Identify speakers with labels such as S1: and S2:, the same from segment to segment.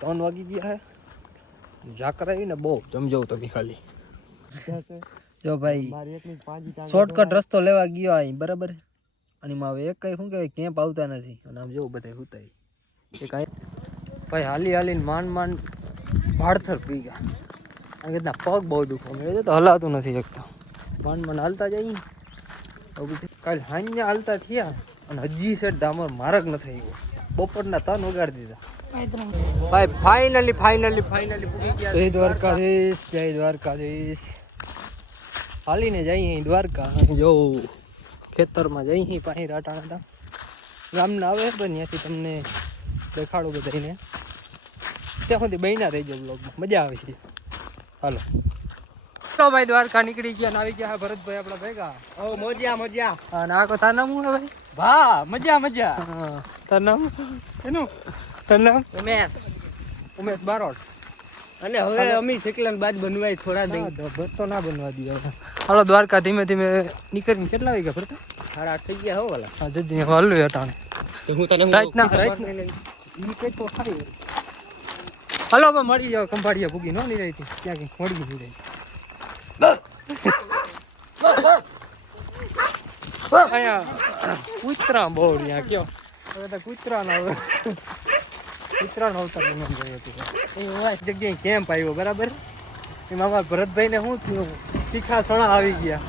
S1: ત્રણ વાગી ગયા હે. ઝાકર આવી ને બહુ. સમજાવું તમે ખાલી. જો ભાઈ શોર્ટકટ રસ્તો લેવા ગયો અહીં બરાબર? અને એમાં હવે એક કઈ શું કહેવાય કેમ્પ આવતા નથી. અને આમ જોવું બધા હુતાય. એ કાંઈ ભાઈ હાલી હાલીને માંડ માંડ ભાડથર પી ગયા. આ રીતના પગ બહુ દુખવા મળે તો હલાતું નથી શકતો. માંડ માંડ હાલતા જઈએ કાલે હાંજ્યા હાલતા થયા અને હજી સેટ ડામર મારક નથી આવ્યો ગયો. બપોરના તન ઉગાડી દીધા. ભાઈ ફાઇનલી ફાઇનલી ફાઇનલી પૂરી ગયા. જય દ્વારકાધીશ જય દ્વારકાધીશ. હાલીને જઈએ અહીં દ્વારકા. જો ખેતરમાં જઈ અહીં પાણી રાટાણા હતા. ગામના આવે પણ ત્યાંથી તમને દેખાડું બધાને ત્યાં સુધી બહેના રહેજો બ્લોગમાં મજા આવે છે. હાલો. ચલો ભાઈ દ્વારકા નીકળી ગયા આવી ગયા ભરતભાઈ આપણા ભેગા.
S2: ઓ મોજ્યા મોજ્યા
S1: અને આ તાર નામ હું ભાઈ?
S2: ભા મજા મજા.
S1: તાર નામ?
S2: એનું?
S1: તાર નામ? ઉમેશ. ઉમેશ બારોટ.
S2: અને હવે અમી શેકલન બાદ બનવાય થોડા દઈ
S1: તો ના બનવા દઈએ હાલો દ્વારકા ધીમે ધીમે નીકળી કેટલા વાગ્યા ફરતા
S2: સાડા આઠ થઈ ગયા હો વાલા.
S1: હા જજે હાલ્યું હટાણે.
S2: તો હું તને
S1: રાતના રાતના. ઈ કઈ તો ખાઈ હાલો હવે મળી જાવ કંભાળિયા ભૂગી નો નહીં રહી ત્યાં કઈ મળી ગઈ રહી. અહીંયા કૂતરા બહુ ત્યાં કયો. હવે તો કૂતરા નો હવે કૂતરા નો અવતાર બની ગયો હતો એ જગ્યાએ કેમ્પ આવ્યો બરાબર? એમાં અમારા ભરતભાઈ ને શું થયું? તીખા સણા આવી ગયા.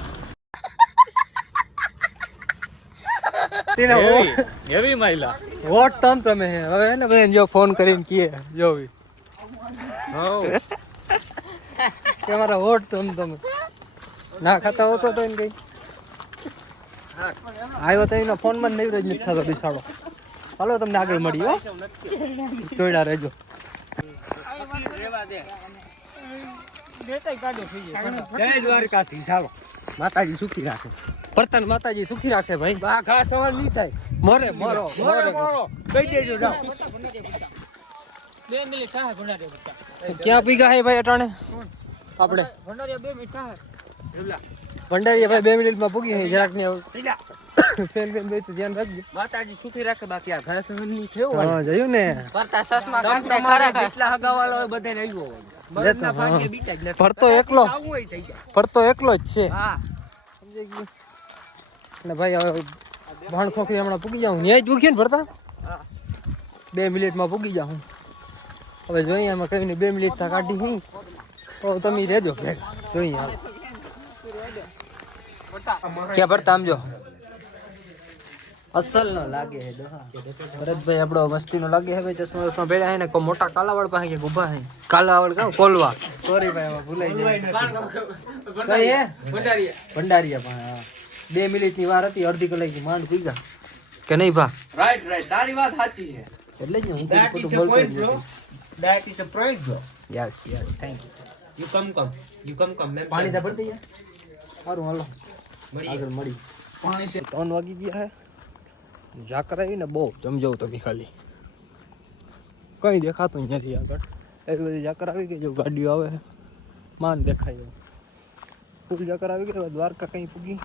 S2: એવી માયલા.
S1: વોટ તમ તમે હે. હવે ને બધાને જો ફોન કરીને કીએ જોવી. ભઈ. કે મારા તો તમે. ના ખાતા હોતો તો એને કઈ. આવ્યો તો એનો ફોનમાં નહીં જ નથી થતો બિસાડો. હાલો તમને આગળ મળી હો. જોઈડા રહેજો.
S2: જય દ્વારકાથી ચાલો માતાજી સુખી રાખે.
S1: વર્તન માતાજી સુખી રાખે ભાઈ.
S2: બા ઘા નહીં થાય.
S1: મોરે મોરો
S2: મોરે મોરો કહી દેજો જાઓ.
S1: ક્યાં પીગા હે ભાઈ અટાણે? આપણે. ભંડારીયા ભાઈ બે મિનિટમાં પૂગી હે જરાક ને
S2: પીલા.
S1: ફેન ફેન બે ધ્યાન રાખજો.
S2: માતાજી સુખી રાખે બાકી આ ઘાસની થયો
S1: હા જોયું ને.
S2: જેટલા હગાવાળા હોય બધાને આવ્યો હોય. બધે ફાંકે બીતા જ નથી.
S1: ફરતો એકલો.
S2: ભરતો
S1: ફરતો એકલો જ છે.
S2: હા.
S1: સમજી ગયું? ને ભાઈ હવે ભાણ ખોખરી હમણાં પૂગી જાઉં. ન્યાય જ પૂગી ને ભરતા?
S2: હા.
S1: બે મિનિટમાં પૂગી જાઉં. હવે જોઈએ એમાં કહીને બે મિનિટ થા કાઢી હું. તો તમે રહેજો ભેગા. જોઈએ હાલ ક્યાં ભરતા આમ જો? અસલ નો લાગે હે દોહા. ભરતભાઈ આપણો મસ્તી નો લાગે હે ભાઈ ચશ્મા હે ને કોઈ મોટા કાલાવડ પાસે ગુભા હે? કાલાવડ કહો કોલવા? સોરી ભાઈ આમાં ભૂલાઈ જાય કઈ હે? ભંડારીયા પાસે બે મિનિટની વાર હતી અડધી કલાકની માંડ પીગા કે નહીં ભા?
S2: રાઈટ રાઈટ તારી વાત સાચી છે.
S1: એટલે જ હું ખોટું બોલતો. નથી.
S2: That is a point, bro.
S1: Yes yes thank you
S2: come come you come come ma'am
S1: પાણી
S2: sir.
S1: દઈએ. સારું હાલો. આગળ મળી. ત્રણ વાગી ગયા હે. ઝાકર આવી ને બહુ સમજાવું તમે ખાલી. કઈ દેખાતું નથી આગળ. એવી બધી ઝાકર આવી ગઈ જો ગાડીઓ આવે માન દેખાય ફૂલ ઝાકર આવી ગઈ દ્વારકા કઈ પૂગી.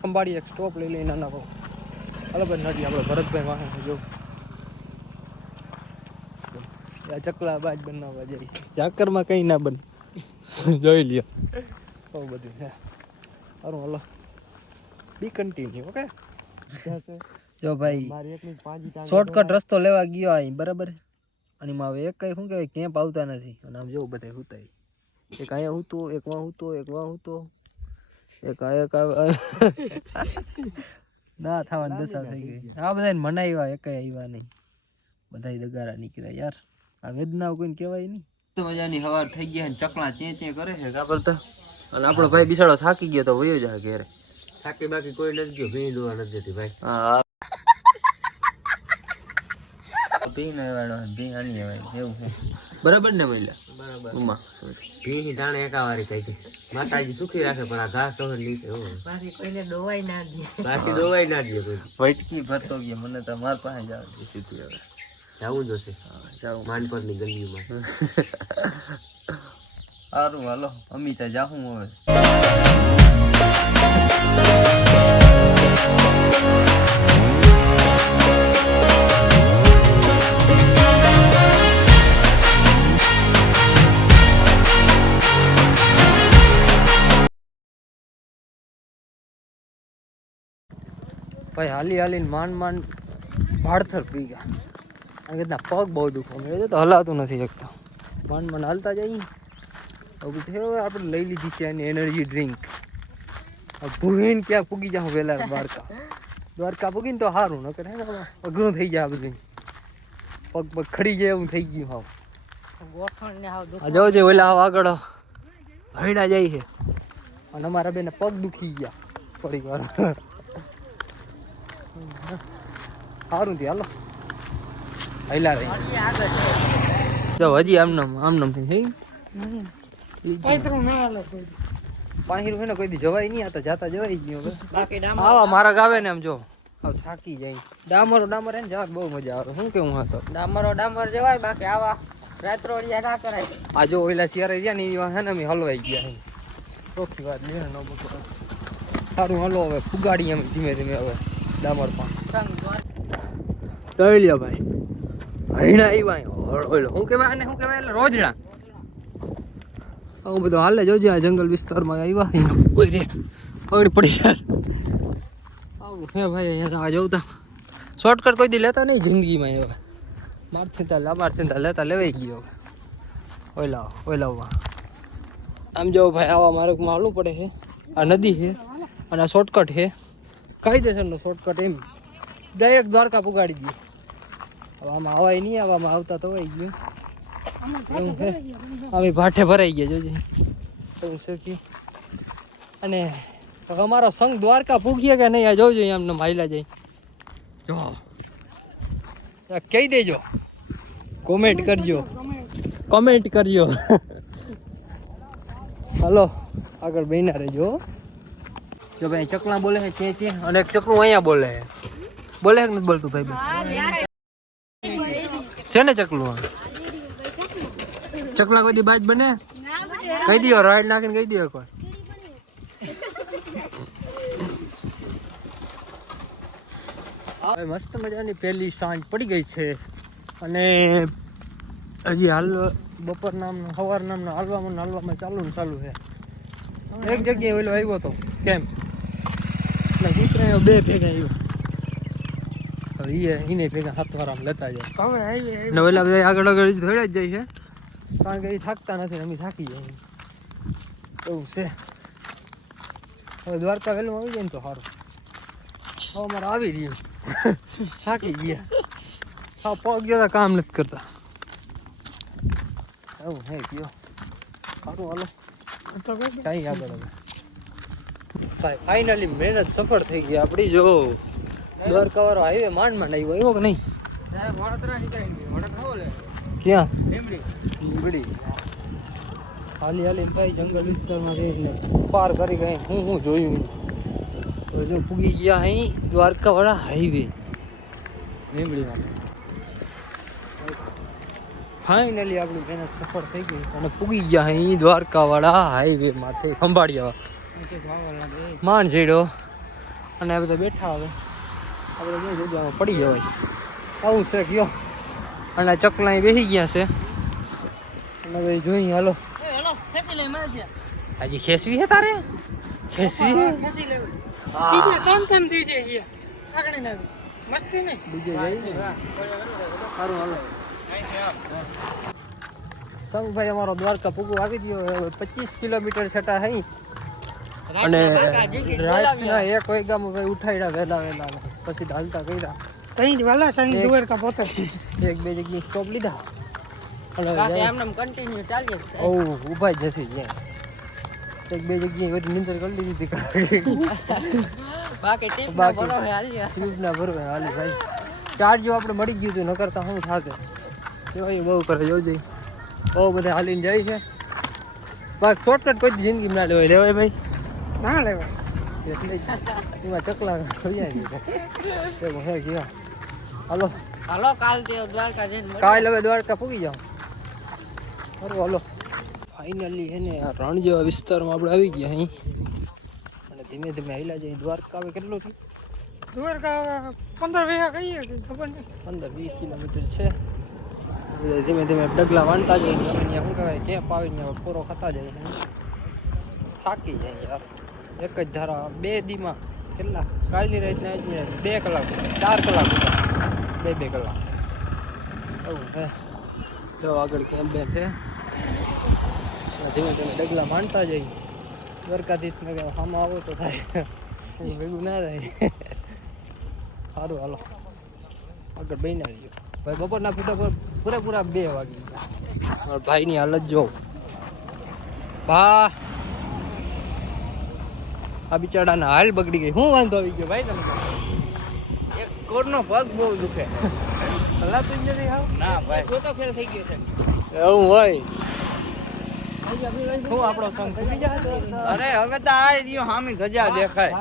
S1: ખંભાળી એક સ્ટોપ લઈ લઈ નાના ભાવ હાલો ભાઈ નડી આપણે ભરતભાઈ વાહન જો. ચકલા બાજ બનાવવા જાય. ઝાકરમાં કઈ ના બને. જોઈ લ્યો. બહુ બધું છે. સારું હલો. બી કન્ટિન્યુ ઓકે જો ભાઈ શોર્ટકટ રસ્તો લેવા ગયો અહીં બરાબર? અને એમાં હવે એક કઈ શું કહેવાય કેમ્પ આવતા નથી. અને આમ જોવું બધા હુતાય. એક અહીંયા હુતો એક વાં હુતો એક વાં હુતો. એક આ એક ના થવાની દશા થઈ ગઈ. આ બધાને મનાવ્યા એક આવ્યા નહીં. બધા દગારા નીકળ્યા યાર. આ વેદનાઓ કોઈને કહેવાય નહીં. મજાની હવાર થઈ ગયા ને ચકલા ચે ચે કરે છે ખબર તો. અને આપણો ભાઈ બિસાડો થાકી ગયો તો વયો જાય ઘેરે.
S2: થાકી બાકી કોઈ નથી ગયો ભીણ દોવા નથી જતી ભાઈ.
S1: હા ભી ને વાળો આની આવે એવું છે. બરાબર ને બોલ્યા?
S2: બરાબર.
S1: ઉમા
S2: ભીંડ ટાણે એકાવારી થઈ ગઈ. માતાજી સુખી રાખે પણ આ ઘાસ થાય હો. બાકી દોવાઈ ના દે. ભટકી
S1: વટકી ભરતો ગયો મને તો માર પાસે જવા સીધી હવે.
S2: જવું જશે જવું. ગલીમાં
S1: સારું હાલો અમિતા જાહું હવે. ભાઈ હાલી હાલીને માંડ માંડ ભાડથર પી ગયા. કારણ કે એના પગ બહુ દુખવા મળે. તો હલાતું નથી શકતો. પણ પણ હાલતા જઈએ હવે આપણે લઈ લીધી છે એની એનર્જી ડ્રિંક ભૂહીને ક્યાંક પૂગી જાઉં વહેલા દ્વારકા. દ્વારકા પૂગીને તો સારું ન કરે અઘરું થઈ જાય આ બધું. પગ પગ ખડી જાય એવું થઈ ગયું હાવ. જાવ છે ઓલા હાવ આગળ. હૈડા જાય છે. અને અમારા બેને પગ દુખી ગયા. થોડીક વાર. સારું થી હાલો. હૈલા રહી. જો હજી આમનામ આમનામ થઈ પાંચ રૂપિયા કોઈ દી જવાય નહીં આ તો જાતા જવાય ગયો હવે. આવા મારા ગાવે ને આમ જો આવ થાકી જાય. ડામરો ડામર એને જવા બહુ મજા આવે. શું કેવું હા તો?
S3: ડામરો ડામર જવાય બાકી આવા રાત્રો ના કરાય.
S1: આ જો ઓલા શિયાળે રહ્યા ને એ હે ને અમે હલવાઈ ગયા હે. ચોખ્ખી વાત લે નો બકો સારું હલો હવે ફુગાડી એમ ધીમે ધીમે હવે ડામર પણ
S3: સંગ દ્વાર
S1: લ્યો ભાઈ. હૈણા આવ્યા શું કહેવાય શું કહેવાય એટલે રોજડા. આવું બધું હાલે જોજે આ જંગલ વિસ્તારમાં આવ્યા ઓય રે, પગડી પડી યાર. આવું હે ભાઈ, અહીંયા આ જોતા શોર્ટકટ કોઈ દી લેતા નહીં જિંદગીમાં એવા મારથી તા લામારથી તા લેતા લેવાઈ ગયો ઓલા ઓલા આમ જો ભાઈ, આવા માર્ગમાં હાલવું પડે છે આ નદી છે અને આ શોર્ટકટ છે કાયદેસરનો શોર્ટકટ એમ. ડાયરેક્ટ દ્વારકા પુગાડી દઈએ હવે આમાં આવાય નહીં આવામાં આવતા તો હોય ગયું. અમે ભાઠે ભરાઈ ગયા જોજે. એવું છે અને અમારો સંઘ દ્વારકા પૂગીએ કે નહીં આ જોજો એમને માયલા જાય. જો. કહી દેજો. કોમેન્ટ કરજો. કોમેન્ટ કરજો. હાલો આગળ બહેના રહેજો જો ભાઈ ચકલા બોલે છે ચે ચે અને એક ચકલું અહીંયા બોલે છે. બોલે છે કે નથી બોલતું ભાઈ? છે ને ચકલું? ચકલા કોઈ દી બાજ બને? કહી દો રાઈડ નાખીને કહી દો કોઈ હવે મસ્ત મજાની પહેલી સાંજ પડી ગઈ છે અને હજી હાલ બપોર નામનો, સવાર નામનો હાલવામાં હાલવામાં ચાલુ ને ચાલુ છે. એક જગ્યાએ ઓલો આવ્યો હતો કેમ? એટલે બે ભેગા આવ્યો. હવે એને ભેગા હાથ વારામ લેતા જાય ને ઓલા બધા આગળ આગળ થોડા જ જાય છે. કારણ કે એ થાકતા નથી અમે થાકી જાય એવું છે. હવે દ્વારકા વહેલું આવી જાય ને તો સારું. હવે અમારે આવી રહ્યું. થાકી ગયા. હા પગ ગયો તો કામ નથી કરતા. એવું હે કયો સારું હાલો. કઈ આગળ હવે ફાઇનલી મહેનત સફળ થઈ ગઈ આપણી જો. દ્વારકા વાળો હાઈવે માંડ માંડ આવ્યો એવો કે નહીં? ક્યાં? લીમડી હાલી હાલી ભાઈ જંગલ વિસ્તારમાં રહીને પાર કરી ગઈ. હું હું જોયું? તો પૂગી ગયા અહીં દ્વારકા વાળા હાઈવે. લીમડીમાં ફાઇનલી આપણી મહેનત સફળ થઈ ગઈ. અને પૂગી ગયા અહીં દ્વારકાવાળા હાઈવે માથે. ખંભાળિયા. માંડ જેડો અને આ બધા બેઠા હવે. આપણે પડી જવાય. આવું છે કયો. અને ચકલા બેસી ગયા છે. અને જોઈ હાલો. હજી ખેસવી હે તારે? ખેસવી હે. બીજે જઈ સારું હાલો. સંગભાઈ અમારો દ્વારકા પૂગો આવી ગયો હવે પચીસ કિલોમીટર છટા હઈ. અને રાતના એક વાગ્યામાં ભાઈ ઉઠાડ્યા વહેલા વહેલા. પછી હાલતા કર્યા.
S3: કઈ વાલા સંગ
S1: એક-
S3: કા પોતે.
S1: એક બે જગ્યાએ સ્ટોપ લીધા. અને હવે એમ
S3: એમને કન્ટિન્યુ ચાલીએ જ
S1: ઓ ઊભા જ નથી જ્યાં એક બે જગ્યાએ બધી નિંદર કરી લીધી હતી
S3: બાકી ટીપ ના
S1: બાકી-
S3: બરો ટીપ
S1: ના ભરો હાલે ભાઈ ચાર્જ જો આપણે મળી ગયું હતું ન કરતા હું થાકે. કેવાય બહુ કરે જોજે બહુ બધા હાલીને જાય છે. બાકી શોર્ટકટ કોઈ જિંદગી જિંદગીમાં ના લેવાય. લેવાય ભાઈ?
S3: ના લેવા
S1: એટલે એમાં ચકલા થઈ જાય એવું હે ગયા હાલો
S3: હાલો કાલ તે દ્વારકા જઈને.
S1: કાલ હવે દ્વારકા પૂગી જાઓ. બરોબર હાલો. ફાઇનલી છે ને આ રણ જેવા વિસ્તારમાં આપણે આવી ગયા અહીં. અને ધીમે ધીમે હાલ્યા જઈએ દ્વારકા આવે કેટલું છે?
S3: દ્વારકા પંદર વીઘા કહીએ ખબર નહીં.
S1: પંદર વીસ કિલોમીટર છે. ધીમે ધીમે ડગલા વાંધતા જઈએ અહીંયા શું કહેવાય કેમ્પ આવીને હવે પૂરો ખાતા જઈએ થાકી જાય યાર. એક જ ધારા. બે દીમાં કેટલા? કાલની રાતના આજે બે કલાક. ચાર કલાક બે બે કલાક. એવું છે. જો આગળ કેમ બે છે. ધીમે ધીમે ડગલા માંડતા જઈ દ્વારકાધીશ ને આમાં આવો તો થાય. ભેગું ના થાય. સારું, હાલો. આગળ બહીને રહીએ. ભાઈ, બપોરના પર પૂરેપૂરા બે વાગી ગયા. ભાઈની હાલત જો બા આ બિચારાના હાલ બગડી ગઈ. શું વાંધો આવી ગયો ભાઈ તમને
S4: એક કોરનો પગ બહુ દુખે.
S1: ભલા તું નથી હાવ?
S4: ના ભાઈ. ફોટો ફેલ થઈ ગયો છે.
S1: એવું હોય. શું આપણો સંગ ભૂલી જા
S4: અરે હવે તો આ રહ્યો હામી ધજા દેખાય.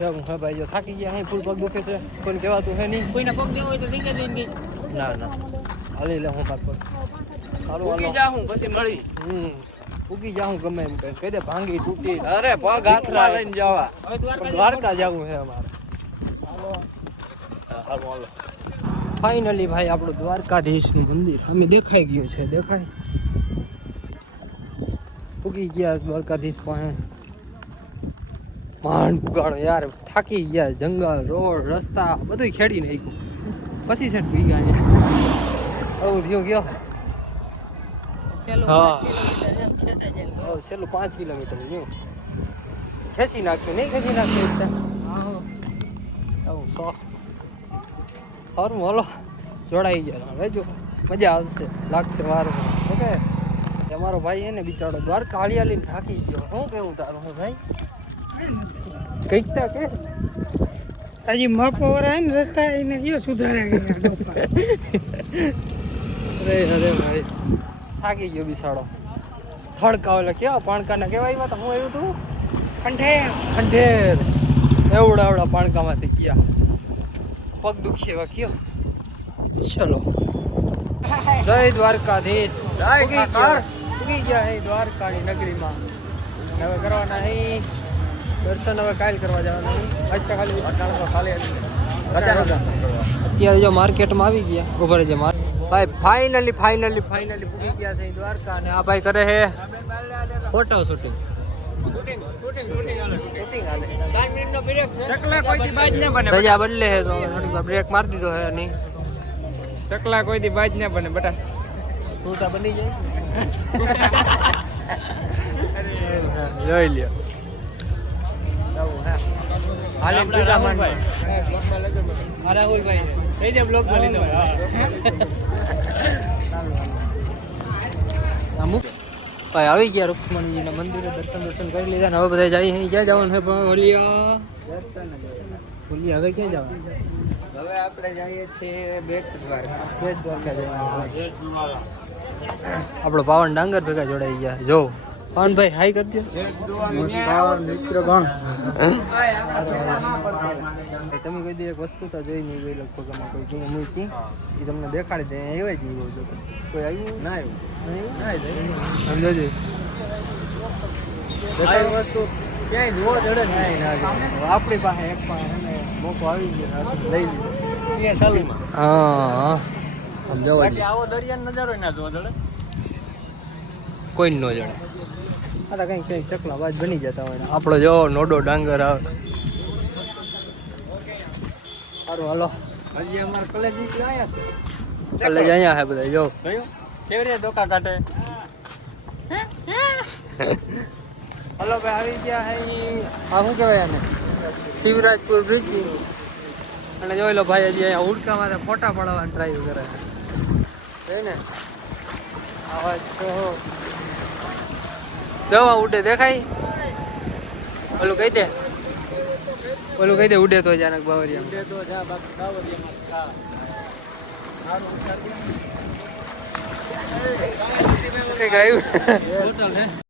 S1: હે. ભાઈ જો થાકી ગયા ફૂલ પગ દુખે છે. કોઈને કહેવાતું હે નહીં.
S4: કોઈને પગ દેવો હોય તો થઈ
S1: ના ના. હાલી લે હું પગ. હાલો
S4: જાઉં પછી મળી.
S1: હમ. ઉગી જાઉં ગમે એમ કહે કહી દે ભાંગી તૂટી.
S4: અરે પગ હાથમાં લઈને જવા.
S1: દ્વારકા જવું છે અમારે. ફાઇનલી ભાઈ આપણું દ્વારકાધીશનું મંદિર અમે દેખાઈ ગયું છે દેખાય? ઉગી ગયા દ્વારકાધીશ પાસે. માંડ પુગાણો યાર થાકી ગયા. જંગલ રોડ રસ્તા બધું ખેડી નાખ્યું. પછી સેટ પી ગયા અહીંયા. આવું થયો ગયો. હા. હા છેલ્લું પાંચ કિલોમીટર ગયું ખેંચી નાખ્યું નહીં ખેંચી નાખ્યું આવું સો. સારું હાલો. જોડાઈ ગયા. રહેજો મજા આવશે. લાગશે વાર ઓકે? તમારો ભાઈ છે ને બિચારો દ્વારકા હાલીને થાકી ગયો. શું કેવું તારું હું ભાઈ? કંઈક તા કે.
S3: હજી માપો વરાય ને રસ્તા એને કયો સુધારે
S1: અરે અરે ભાઈ. થાકી ગયો બિસાડો. થડકા એટલે કેવા પાણકાના કેવા આવ્યા તા? હું આવ્યું હતું
S3: કંઠેર
S1: ખંડેર. એવડા એવડા પાણકામાંથી ગયા. પગ દુખી એવા કયો. ચલો. જય દ્વારકાધીશ. ઉગી ગયા. હે દ્વારકાની નગરીમાં. હવે કરવાના હે દર્શન હવે કાલ કરવા જવાના આજ તો ખાલી અત્યારે જો માર્કેટમાં આવી ગયા. ઊભા રહેજે ભાઈ ફાઇનલી ફાઇનલી ફાઇનલી પૂરી ગયા છે દ્વારકા અને આ ભાઈ કરે છે ફોટો શૂટિંગ શૂટિંગ
S4: ચકલા કોઈ બાજ ને બને
S1: ધજા બદલે છે તો થોડીક બ્રેક મારી દીધો છે નહીં
S4: ચકલા કોઈ દી બાજ ને બને બટા.
S1: તું તો બની જાય. જોઈ લ્યો. હાલે બીજા બ્લોગમાં લીધો અમુક ભાઈ આવી ગયા રૂકમણીજીના મંદિરે દર્શન દર્શન કરી લીધા ને હવે બધા જાય અહીં ક્યાં જવાનું છે ઓલિયા ઓલી હવે ક્યાં જવાનું?
S2: હવે આપણે જઈએ છીએ બેટ દ્વારકા.
S1: બેટ દ્વારકા જવાનું. આપણો પાવન ડાંગર ભેગા જોડાઈ ગયા. જો. પાવનભાઈ હાઈ કરજો
S2: મિત્ર ગણ.
S1: તમે કોઈ દી એક વસ્તુ તો જોઈ નહીં ગઈ લગભગ તમે કોઈ જૂની મૂર્તિ એ તમને દેખાડી દે એવા જ નહીં હોય જો કોઈ આવ્યું? ના આવ્યું. ના આવ્યું. સમજો જી વસ્તુ ક્યાંય જોવા જડે ને ના આપણી પાસે એક પાસે એને મોકો આવી ગયો લઈ લીધો.
S4: એ સાલીમાં.
S1: હા સમજો
S4: આવો દરિયાનો નજારો ના જોવા જડે.
S1: કોઈ ન જડે. આ તો કંઈક કંઈક ચકલા બાજ બની જતા હોય ને. આપણો જો નોડો ડાંગર આવે. સારું હાલો.
S4: હજી અમારે કોલેજ આવ્યા છે.
S1: એટલે જ અહીંયા હે બધા જો.
S4: કેવી રીતે ધોકા કાઢે?
S1: હલો ભાઈ આવી ગયા હે આ શું કહેવાય આને શિવરાજપુર બ્રિજ અને જોઈ લો ભાઈ હજી અહીંયા હુડકામાં ફોટા પડાવવાની ટ્રાય કરે છે. ને? આવાજ તો જવા ઉડે દેખાય? ઓલું કહી દે. ઓલું કહી દે ઉડે તો અચાનક બાવરિયા
S4: તો જા બાકી બાવરિયામાં ખા.
S1: કંઈક આવ્યું?
S4: હોટલ હે?